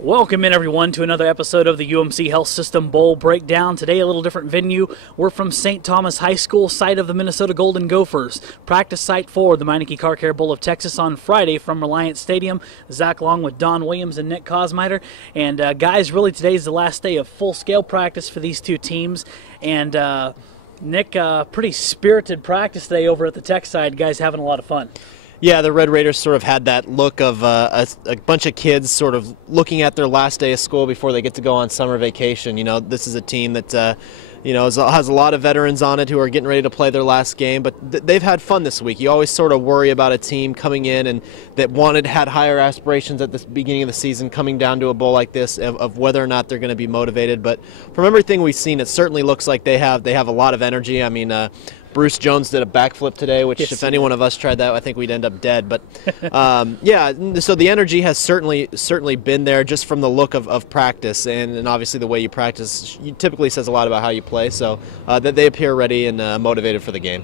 Welcome in everyone to another episode of the UMC Health System Bowl Breakdown. Today a little different venue. We're from St. Thomas High School, site of the Minnesota Golden Gophers. Practice site for the Meineke Car Care Bowl of Texas on Friday from Reliant Stadium. Zach Long with Don Williams and Nick Kosmiter. And guys, really today is the last day of full-scale practice for these two teams. And Nick, pretty spirited practice today over at the Tech side. Guys having a lot of fun. Yeah, the Red Raiders sort of had that look of a bunch of kids sort of looking at their last day of school before they get to go on summer vacation. You know, this is a team that, has a lot of veterans on it who are getting ready to play their last game, but they've had fun this week. You always sort of worry about a team coming in and that had higher aspirations at the beginning of the season, coming down to a bowl like this, of whether or not they're going to be motivated. But from everything we've seen, it certainly looks like they have a lot of energy. I mean, Bruce Jones did a backflip today, which if any one of us tried that, I think we'd end up dead. But yeah, so the energy has certainly been there just from the look of practice, and obviously the way you practice typically says a lot about how you play. So that they appear ready and motivated for the game.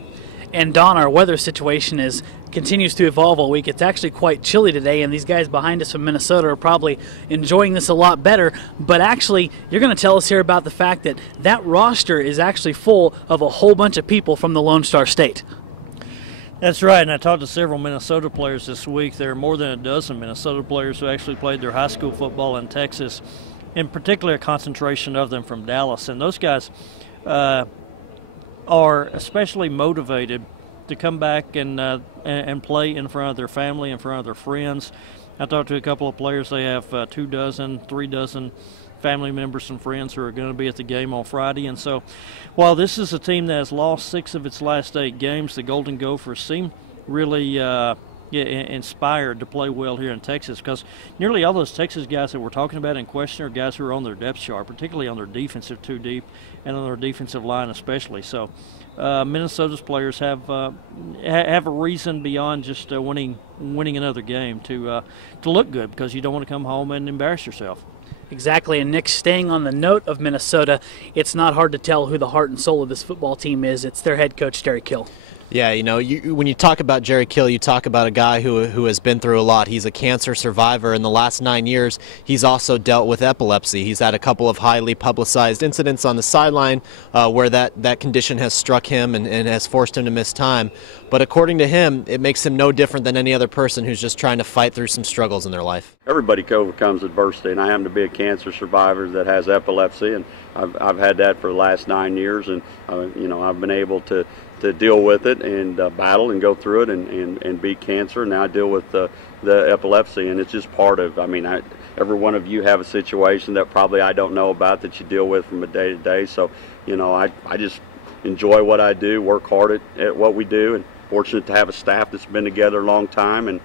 And Don, our weather situation continues to evolve all week. It's actually quite chilly today, and these guys behind us from Minnesota are probably enjoying this a lot better. But actually, you're going to tell us here about the fact that roster is actually full of a whole bunch of people from the Lone Star State. That's right, and I talked to several Minnesota players this week. There are more than a dozen Minnesota players who actually played their high school football in Texas, in particular a concentration of them from Dallas. And those guys are especially motivated to come back and play in front of their family, in front of their friends. I talked to a couple of players. They have 3 dozen family members and friends who are going to be at the game on Friday. And so while this is a team that has lost 6 of its last 8 games, the Golden Gophers seem really inspired to play well here in Texas, because nearly all those Texas guys that we're talking about in question are guys who are on their depth chart, particularly on their defensive 2 deep and on their defensive line especially. So Minnesota's players have a reason beyond just winning another game to look good, because you don't want to come home and embarrass yourself. Exactly, and Nick, staying on the note of Minnesota, it's not hard to tell who the heart and soul of this football team is. It's their head coach, Jerry Kill. Yeah, when you talk about Jerry Kill, you talk about a guy who has been through a lot. He's a cancer survivor. In the last 9 years, he's also dealt with epilepsy. He's had a couple of highly publicized incidents on the sideline where that condition has struck him and has forced him to miss time. But according to him, it makes him no different than any other person who's just trying to fight through some struggles in their life. Everybody overcomes adversity, and I happen to be a cancer survivor that has epilepsy, and I've had that for the last 9 years, and I've been able to deal with it and battle and go through it and beat cancer. And now I deal with the epilepsy, and it's just part of, every one of you have a situation that probably I don't know about that you deal with from a day to day. So, I just enjoy what I do, work hard at what we do, and fortunate to have a staff that's been together a long time, and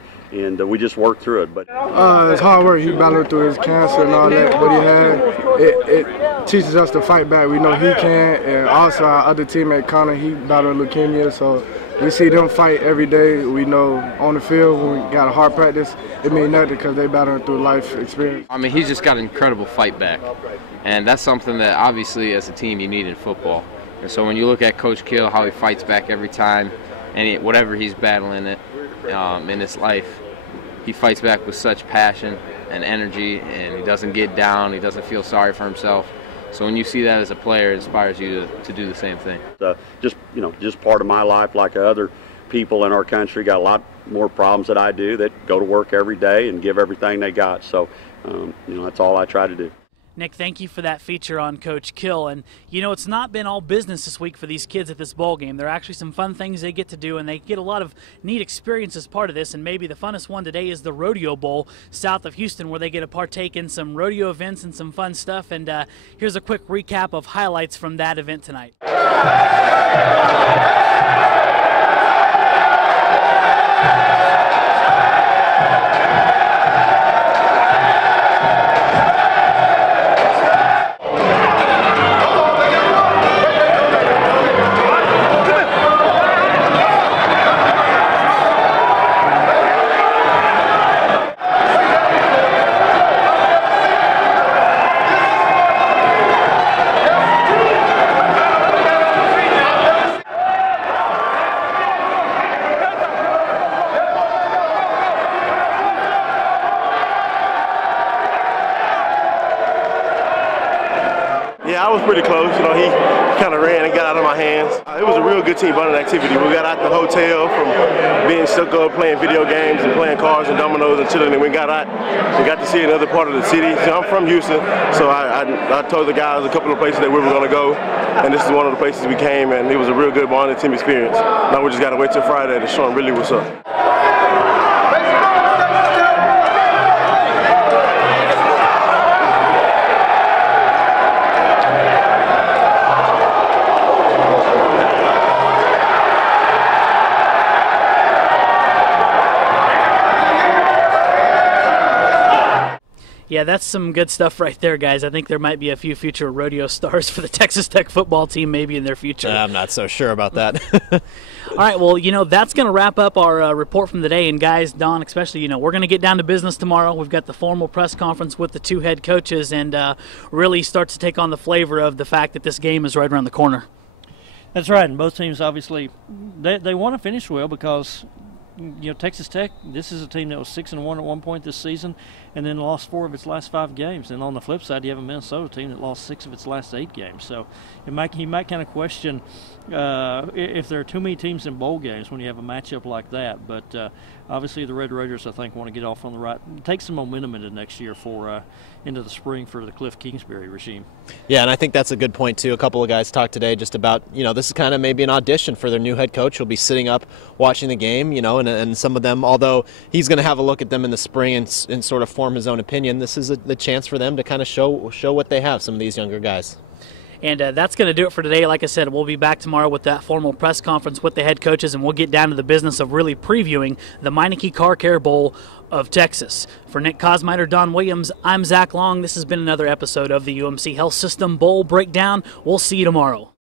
we just work through it. But it's hard work. He battled through his cancer and all that, but he had it teaches us to fight back. We know he can, and also our other teammate Connor, he battled leukemia, so we see them fight every day. We know on the field when we got a hard practice, it means nothing because they battling through life experience. He's just got an incredible fight back, and that's something that obviously as a team you need in football. And so when you look at Coach Kill, how he fights back every time, and whatever he's battling in his life, he fights back with such passion and energy, and he doesn't get down, he doesn't feel sorry for himself. So when you see that as a player, it inspires you to do the same thing. Just part of my life, like other people in our country, got a lot more problems that I do, that go to work every day and give everything they got. So that's all I try to do. Nick, thank you for that feature on Coach Kill. And, it's not been all business this week for these kids at this ball game. There are actually some fun things they get to do, and they get a lot of neat experience as part of this. And maybe the funnest one today is the Rodeo Bowl south of Houston, where they get to partake in some rodeo events and some fun stuff. And here's a quick recap of highlights from that event tonight. Yeah, I was pretty close. You know, he kind of ran and got out of my hands. It was a real good team bonding activity. We got out the hotel from being stuck up playing video games and playing cards and dominoes and chilling, and we got out and got to see another part of the city. You know, I'm from Houston, so I told the guys a couple of places that we were going to go, and this is one of the places we came, and it was a real good bonding team experience. Now we just got to wait till Friday to show them really what's up. Yeah, that's some good stuff right there, guys. I think there might be a few future rodeo stars for the Texas Tech football team maybe in their future. I'm not so sure about that. All right, well, that's going to wrap up our report from the day. And, guys, Don, especially, we're going to get down to business tomorrow. We've got the formal press conference with the two head coaches and really start to take on the flavor of the fact that this game is right around the corner. That's right, and both teams obviously they want to finish well because Texas Tech, this is a team that was 6-1 at one point this season and then lost 4 of its last 5 games. And on the flip side, you have a Minnesota team that lost 6 of its last 8 games. So he might kind of question if there are too many teams in bowl games when you have a matchup like that. But obviously the Red Raiders, I think, want to get off on the right, take some momentum into next year into the spring for the Cliff Kingsbury regime. Yeah, and I think that's a good point, too. A couple of guys talked today just about, this is kind of maybe an audition for their new head coach. He'll be sitting up watching the game, and some of them, although he's going to have a look at them in the spring and sort of form his own opinion, this is the chance for them to kind of show what they have, some of these younger guys. And that's going to do it for today. Like I said, we'll be back tomorrow with that formal press conference with the head coaches, and we'll get down to the business of really previewing the Meineke Car Care Bowl of Texas. For Nick Cosmiter, Don Williams, I'm Zach Long. This has been another episode of the UMC Health System Bowl Breakdown. We'll see you tomorrow.